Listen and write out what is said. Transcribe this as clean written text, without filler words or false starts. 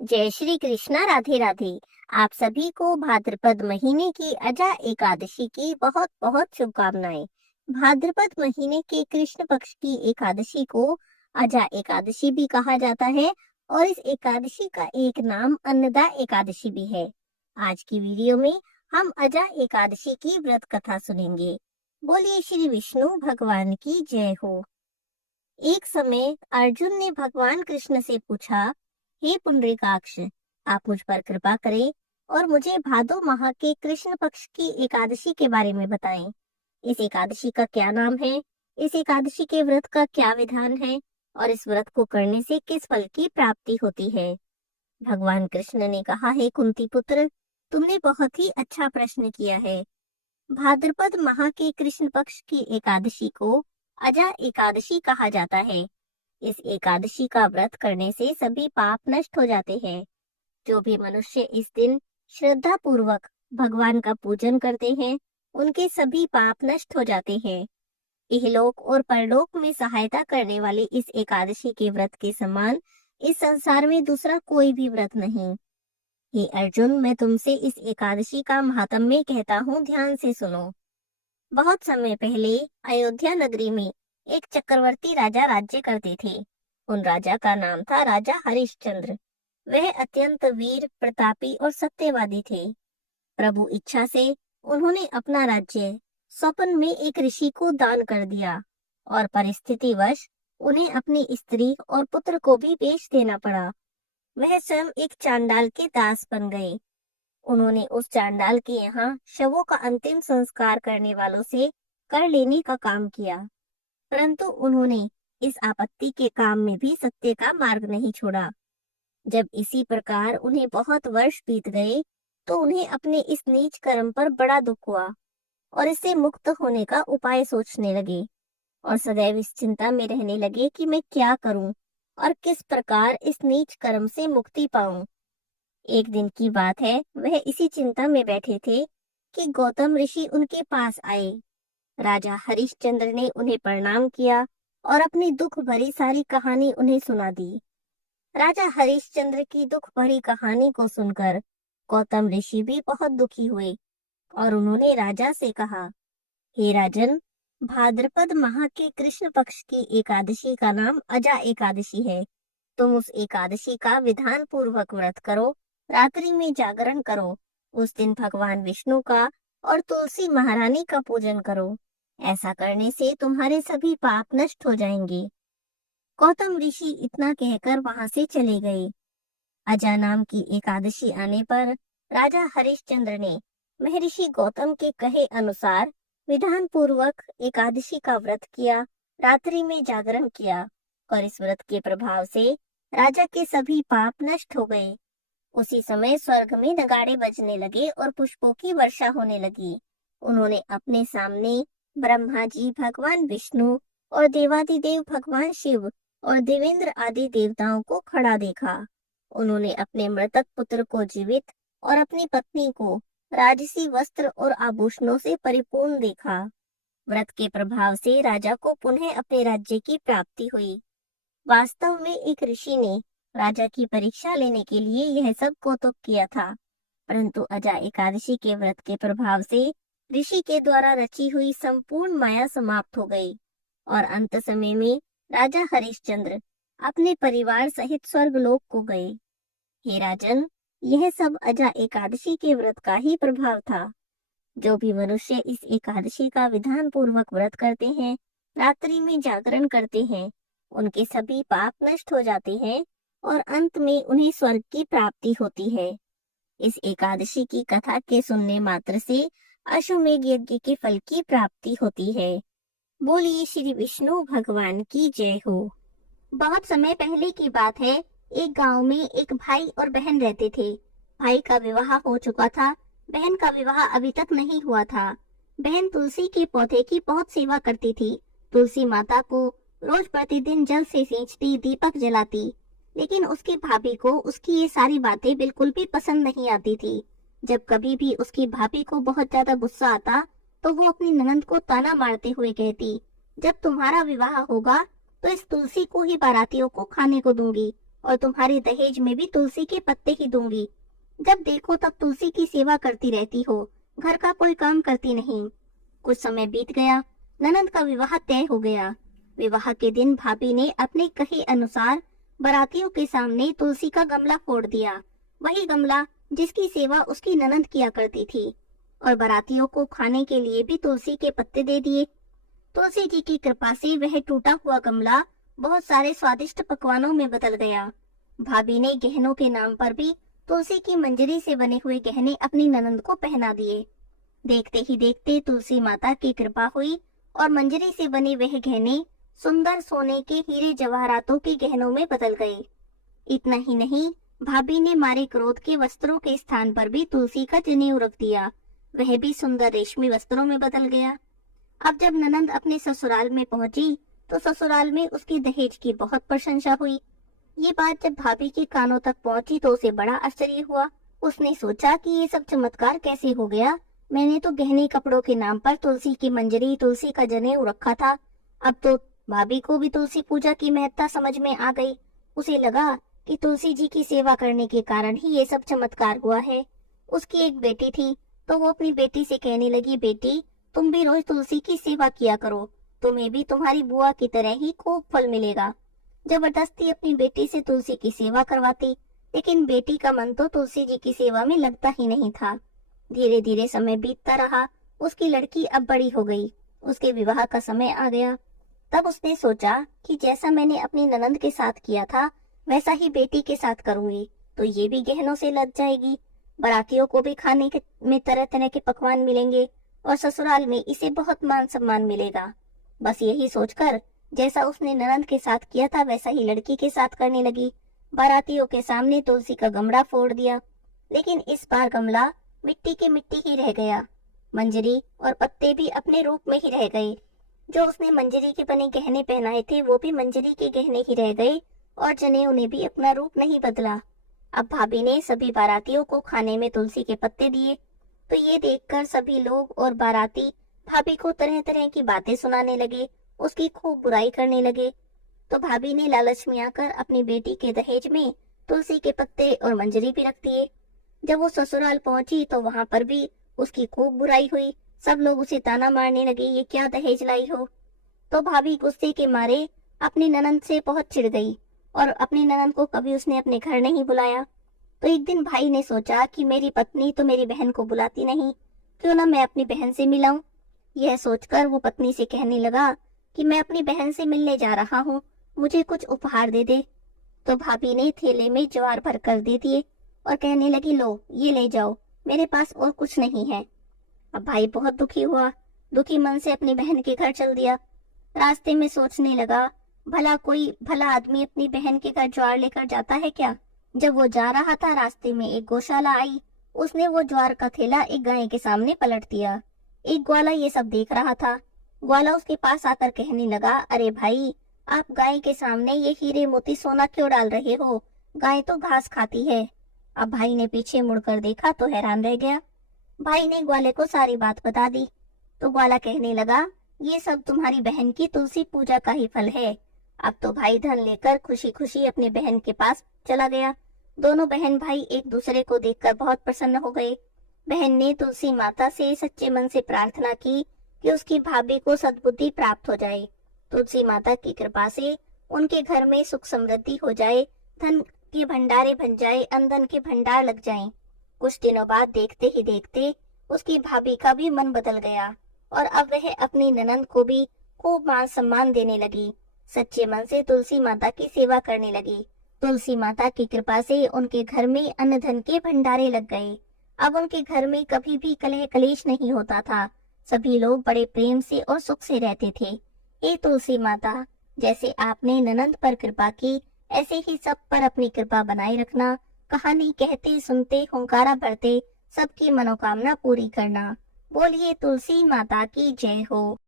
जय श्री कृष्णा। राधे राधे। आप सभी को भाद्रपद महीने की अजा एकादशी की बहुत बहुत शुभकामनाएं। भाद्रपद महीने के कृष्ण पक्ष की एकादशी को अजा एकादशी भी कहा जाता है और इस एकादशी का एक नाम अन्नदा एकादशी भी है। आज की वीडियो में हम अजा एकादशी की व्रत कथा सुनेंगे। बोलिए श्री विष्णु भगवान की जय हो। एक समय अर्जुन ने भगवान कृष्ण से पूछा, हे पुंडरीकाक्ष, आप मुझ पर कृपा करें और मुझे भादो माह के कृष्ण पक्ष की एकादशी के बारे में बताएं। इस एकादशी का क्या नाम है, इस एकादशी के व्रत का क्या विधान है और इस व्रत को करने से किस फल की प्राप्ति होती है। भगवान कृष्ण ने कहा, हे कुंती पुत्र, तुमने बहुत ही अच्छा प्रश्न किया है। भाद्रपद माह के कृष्ण पक्ष की एकादशी को अजा एकादशी कहा जाता है। इस एकादशी का व्रत करने से सभी पाप नष्ट हो जाते हैं। जो भी मनुष्य इस दिन श्रद्धा पूर्वक भगवान का पूजन करते हैं, उनके सभी पाप नष्ट हो जाते हैं। इहलोक और परलोक में सहायता करने वाले इस एकादशी के व्रत के समान इस संसार में दूसरा कोई भी व्रत नहीं। हे अर्जुन, मैं तुमसे इस एकादशी का महात्म्य कहता हूँ, ध्यान से सुनो। बहुत समय पहले अयोध्या नगरी में एक चक्रवर्ती राजा राज्य करते थे। उन राजा का नाम था राजा हरिश्चंद्र। वह अत्यंत वीर, प्रतापी और सत्यवादी थे। प्रभु इच्छा से उन्होंने अपना राज्य स्वप्न में एक ऋषि को दान कर दिया और परिस्थितिवश उन्हें अपनी स्त्री और पुत्र को भी बेच देना पड़ा। वह स्वयं एक चांडाल के दास बन गए। उन्होंने उस चांडाल के यहाँ शवों का अंतिम संस्कार करने वालों से कर लेने का काम किया, परंतु उन्होंने इस आपत्ति के काम में भी सत्य का मार्ग नहीं छोड़ा। जब इसी प्रकार उन्हें बहुत वर्ष बीत गए, तो उन्हें अपने इस नीच कर्म पर बड़ा दुख हुआ और इससे मुक्त होने का उपाय सोचने लगे और सदैव इस चिंता में रहने लगे कि मैं क्या करूं और किस प्रकार इस नीच कर्म से मुक्ति पाऊं। एक दिन की बात है, वह इसी चिंता में बैठे थे कि गौतम ऋषि उनके पास आए। राजा हरिश्चंद्र ने उन्हें प्रणाम किया और अपनी दुख भरी सारी कहानी उन्हें सुना दी। राजा हरिश्चंद्र की दुख भरी कहानी को सुनकर गौतम ऋषि भी बहुत दुखी हुए और उन्होंने राजा से कहा, हे राजन, भाद्रपद माह के कृष्ण पक्ष की एकादशी का नाम अजा एकादशी है। तुम उस एकादशी का विधान पूर्वक व्रत करो, रात्रि में जागरण करो। उस दिन भगवान विष्णु का और तुलसी महारानी का पूजन करो। ऐसा करने से तुम्हारे सभी पाप नष्ट हो जाएंगे। गौतम ऋषि इतना कहकर वहां से चले गए। अजा नाम की एकादशी आने पर राजा हरिश्चंद्र ने महर्षि गौतम के कहे अनुसार विधान पूर्वक एकादशी का व्रत किया, रात्रि में जागरण किया और इस व्रत के प्रभाव से राजा के सभी पाप नष्ट हो गए। उसी समय स्वर्ग में नगाड़े बजने लगे और पुष्पों की वर्षा होने लगी। उन्होंने अपने सामने ब्रह्मा जी, भगवान विष्णु और देवादिदेव भगवान शिव और देवेंद्र आदि देवताओं को खड़ा देखा। उन्होंने अपने मृतक पुत्र को जीवित और अपनी पत्नी को राजसी वस्त्र और आभूषणों से परिपूर्ण देखा। व्रत के प्रभाव से राजा को पुनः अपने राज्य की प्राप्ति हुई। वास्तव में एक ऋषि ने राजा की परीक्षा लेने के लिए यह सब कौतुक किया था, परंतु अजा एकादशी के व्रत के प्रभाव से ऋषि के द्वारा रची हुई संपूर्ण माया समाप्त हो गई और अंत समय में राजा हरिश्चंद्र अपने परिवार सहित स्वर्गलोक को गए। हे राजन, यह सब अजा एकादशी के व्रत का ही प्रभाव था। जो भी मनुष्य इस एकादशी का विधान पूर्वक व्रत करते हैं, रात्रि में जागरण करते हैं, उनके सभी पाप नष्ट हो जाते हैं और अंत में उन्हें स्वर्ग की प्राप्ति होती है। इस एकादशी की कथा के सुनने मात्र से अश्वमेध यज्ञ के फल की प्राप्ति होती है। बोलिए श्री विष्णु भगवान की जय हो। बहुत समय पहले की बात है, एक गांव में एक भाई और बहन रहते थे। भाई का विवाह हो चुका था, बहन का विवाह अभी तक नहीं हुआ था। बहन तुलसी के पौधे की बहुत सेवा करती थी। तुलसी माता को रोज प्रतिदिन जल से सींचती, दीपक जलाती, लेकिन उसकी भाभी को उसकी ये सारी बातें बिल्कुल भी पसंद नहीं आती थी। जब कभी भी उसकी भाभी को बहुत ज्यादा गुस्सा आता, तो वो अपनी ननंद को ताना मारते हुए कहती, जब तुम्हारा विवाह होगा तो इस तुलसी को ही बारातियों को खाने को दूंगी और तुम्हारे दहेज में भी तुलसी के पत्ते ही दूंगी। जब देखो तब तुलसी की सेवा करती रहती हो, घर का कोई काम करती नहीं। कुछ समय बीत गया, ननंद का विवाह तय हो गया। विवाह के दिन भाभी ने अपने कहे अनुसार बारातियों के सामने तुलसी का गमला फोड़ दिया, वही गमला जिसकी सेवा उसकी ननंद किया करती थी, और बारातियों को खाने के लिए भी तुलसी के पत्ते दे दिए। तुलसी जी की कृपा से वह टूटा हुआ गमला बहुत सारे स्वादिष्ट पकवानों में बदल गया। भाभी ने गहनों के नाम पर भी तुलसी की मंजरी से बने हुए गहने अपनी ननंद को पहना दिए। देखते ही देखते तुलसी माता की कृपा हुई और मंजरी से बने वह गहने सुंदर सोने के हीरे जवाहरातों के गहनों में बदल गए। इतना ही नहीं, भाभी ने मारे क्रोध के वस्त्रों के स्थान पर भी तुलसी का जनेऊ रख दिया, वह भी सुंदर रेशमी वस्त्रों में बदल गया। अब जब ननंद अपने ससुराल में पहुंची तो ससुराल में उसके दहेज की बहुत प्रशंसा हुई। ये बात जब भाभी के कानों तक पहुंची तो उसे बड़ा आश्चर्य हुआ। उसने सोचा कि ये सब चमत्कार कैसे हो गया। मैंने तो गहने कपड़ों के नाम पर तुलसी की मंजरी, तुलसी का जनेऊ रखा था। अब तो भाभी को भी तुलसी पूजा की महत्ता समझ में आ गई। उसे लगा कि तुलसी जी की सेवा करने के कारण ही ये सब चमत्कार हुआ है। उसकी एक बेटी थी तो वो अपनी बेटी से कहने लगी, बेटी तुम भी रोज तुलसी की सेवा किया करो, तुम्हें भी तुम्हारी बुआ की तरह ही खूब फल मिलेगा। जबरदस्ती अपनी बेटी से तुलसी की सेवा करवाती, लेकिन बेटी का मन तो तुलसी जी की सेवा में लगता ही नहीं था। धीरे धीरे समय बीतता रहा। उसकी लड़की अब बड़ी हो गई, उसके विवाह का समय आ गया। तब उसने सोचा कि जैसा मैंने अपनी ननंद के साथ किया था वैसा ही बेटी के साथ करूंगी, तो ये भी गहनों से लद जाएगी, बारातियों को भी खाने के में तरह तरह के पकवान मिलेंगे और ससुराल में इसे बहुत मान सम्मान मिलेगा। बस यही सोचकर जैसा उसने ननंद के साथ किया था वैसा ही लड़की के साथ करने लगी। बारातियों के सामने तुलसी का गमला फोड़ दिया, लेकिन इस बार गमला मिट्टी के मिट्टी ही रह गया। मंजरी और पत्ते भी अपने रूप में ही रह गए। जो उसने मंजरी के बने गहने पहनाए थे वो भी मंजरी के गहने ही रह गए और जनेऊ ने भी अपना रूप नहीं बदला। अब भाभी ने सभी बारातियों को खाने में तुलसी के पत्ते दिए, तो ये देखकर सभी लोग और बाराती भाभी को तरह तरह की बातें सुनाने लगे, उसकी खूब बुराई करने लगे। तो भाभी ने लालच में आकर अपनी बेटी के दहेज में तुलसी के पत्ते और मंजरी भी रख दिए। जब वो ससुराल पहुंची तो वहां पर भी उसकी खूब बुराई हुई। सब लोग उसे ताना मारने लगे, ये क्या दहेज लाई हो। तो भाभी गुस्से के मारे अपनी ननंद से बहुत चिढ़ गई और अपनी ननंद को कभी उसने अपने घर नहीं बुलाया। तो एक दिन भाई ने सोचा कि मेरी पत्नी तो मेरी बहन को बुलाती नहीं, क्यों ना मैं अपनी बहन से मिलाऊं। यह सोचकर वो पत्नी से कहने लगा कि मैं अपनी बहन से मिलने जा रहा हूँ, मुझे कुछ उपहार दे दे। तो भाभी ने थैले में ज्वार भर कर दे दिए और कहने लगी, लो ये ले जाओ, मेरे पास और कुछ नहीं है। अब भाई बहुत दुखी हुआ, दुखी मन से अपनी बहन के घर चल दिया। रास्ते में सोचने लगा, भला आदमी अपनी बहन के घर ज्वार लेकर जाता है क्या। जब वो जा रहा था रास्ते में एक गौशाला आई, उसने वो ज्वार का थैला एक गाय के सामने पलट दिया। एक ग्वाला ये सब देख रहा था। ग्वाला उसके पास आकर कहने लगा, अरे भाई, आप गाय के सामने ये हीरे मोती सोना क्यों डाल रहे हो, गाय तो घास खाती है। अब भाई ने पीछे मुड़कर देखा तो हैरान रह गया। भाई ने ग्वाले को सारी बात बता दी। तो ग्वाला कहने लगा, ये सब तुम्हारी बहन की तुलसी पूजा का ही फल है। अब तो भाई धन लेकर खुशी खुशी अपनी बहन के पास चला गया। दोनों बहन भाई एक दूसरे को देखकर बहुत प्रसन्न हो गए। बहन ने तुलसी माता से सच्चे मन से प्रार्थना की कि उसकी भाभी को सद्बुद्धि प्राप्त हो जाए। तुलसी माता की कृपा से उनके घर में सुख समृद्धि हो जाए, धन के भंडारे बन जाए, अंधन के भंडार लग जाएं। कुछ दिनों बाद देखते ही देखते उसकी भाभी का भी मन बदल गया और अब वह अपनी ननंद को भी खूब मान सम्मान देने लगी। सच्चे मन से तुलसी माता की सेवा करने लगी। तुलसी माता की कृपा से उनके घर में अन्न धन के भंडारे लग गए। अब उनके घर में कभी भी कलह कलेश नहीं होता था। सभी लोग बड़े प्रेम से और सुख से रहते थे। हे तुलसी माता, जैसे आपने ननंद पर कृपा की, ऐसे ही सब पर अपनी कृपा बनाए रखना। कहानी कहते सुनते हुंकारा भरते सबकी मनोकामना पूरी करना। बोलिए तुलसी माता की जय हो।